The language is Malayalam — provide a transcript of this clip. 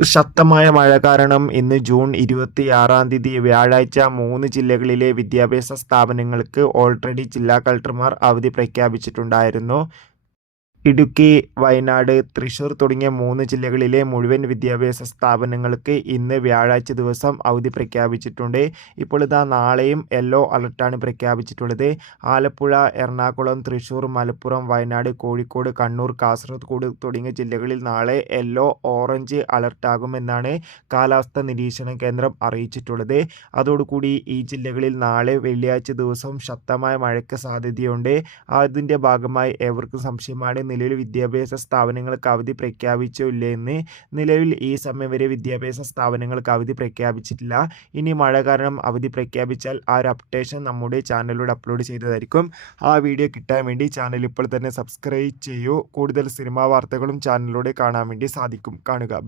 ശക്തമായ മഴ കാരണം ഇന്ന് ജൂൺ 26 വ്യാഴാഴ്ച 3 ജില്ലകളിലെ വിദ്യാഭ്യാസ സ്ഥാപനങ്ങൾക്ക് ഓൾറെഡി ജില്ലാ കളക്ടർമാർ അവധി പ്രഖ്യാപിച്ചിട്ടുണ്ടായിരുന്നു. ഇടുക്കി, വയനാട്, തൃശൂർ തുടങ്ങിയ 3 ജില്ലകളിലെ മുഴുവൻ വിദ്യാഭ്യാസ സ്ഥാപനങ്ങൾക്ക് ഇന്ന് വ്യാഴാഴ്ച ദിവസം അവധി പ്രഖ്യാപിച്ചിട്ടുണ്ട്. ഇപ്പോൾ നാളെയും യെല്ലോ അലർട്ടാണ് പ്രഖ്യാപിച്ചിട്ടുള്ളത്. ആലപ്പുഴ, എറണാകുളം, തൃശൂർ, മലപ്പുറം, വയനാട്, കോഴിക്കോട്, കണ്ണൂർ, കാസർഗോഡ് തുടങ്ങിയ ജില്ലകളിൽ നാളെ യെല്ലോ, ഓറഞ്ച് അലർട്ടാകുമെന്നാണ് കാലാവസ്ഥാ നിരീക്ഷണ കേന്ദ്രം അറിയിച്ചിട്ടുള്ളത്. അതോടുകൂടി ഈ ജില്ലകളിൽ നാളെ വെള്ളിയാഴ്ച ദിവസം ശക്തമായ മഴയ്ക്ക് സാധ്യതയുണ്ട്. അതിൻ്റെ ഭാഗമായി ഏവർക്കും സംശയമാണ് നിലവിൽ വിദ്യാഭ്യാസ സ്ഥാപനങ്ങൾക്ക് അവധി പ്രഖ്യാപിച്ചോ ഇല്ലേ എന്ന്. നിലവിൽ ഈ സമയം വരെ വിദ്യാഭ്യാസ സ്ഥാപനങ്ങൾക്ക് അവധി പ്രഖ്യാപിച്ചിട്ടില്ല. ഇനി മഴ കാരണം അവധി പ്രഖ്യാപിച്ചാൽ ആ ഒരു അപ്ഡേഷൻ നമ്മുടെ ചാനലിലൂടെ അപ്ലോഡ് ചെയ്തതായിരിക്കും. ആ വീഡിയോ കിട്ടാൻ വേണ്ടി ചാനൽ ഇപ്പോൾ തന്നെ സബ്സ്ക്രൈബ് ചെയ്യൂ. കൂടുതൽ സിനിമാ വാർത്തകളും ചാനലിലൂടെ കാണാൻ വേണ്ടി സാധിക്കും. കാണുക.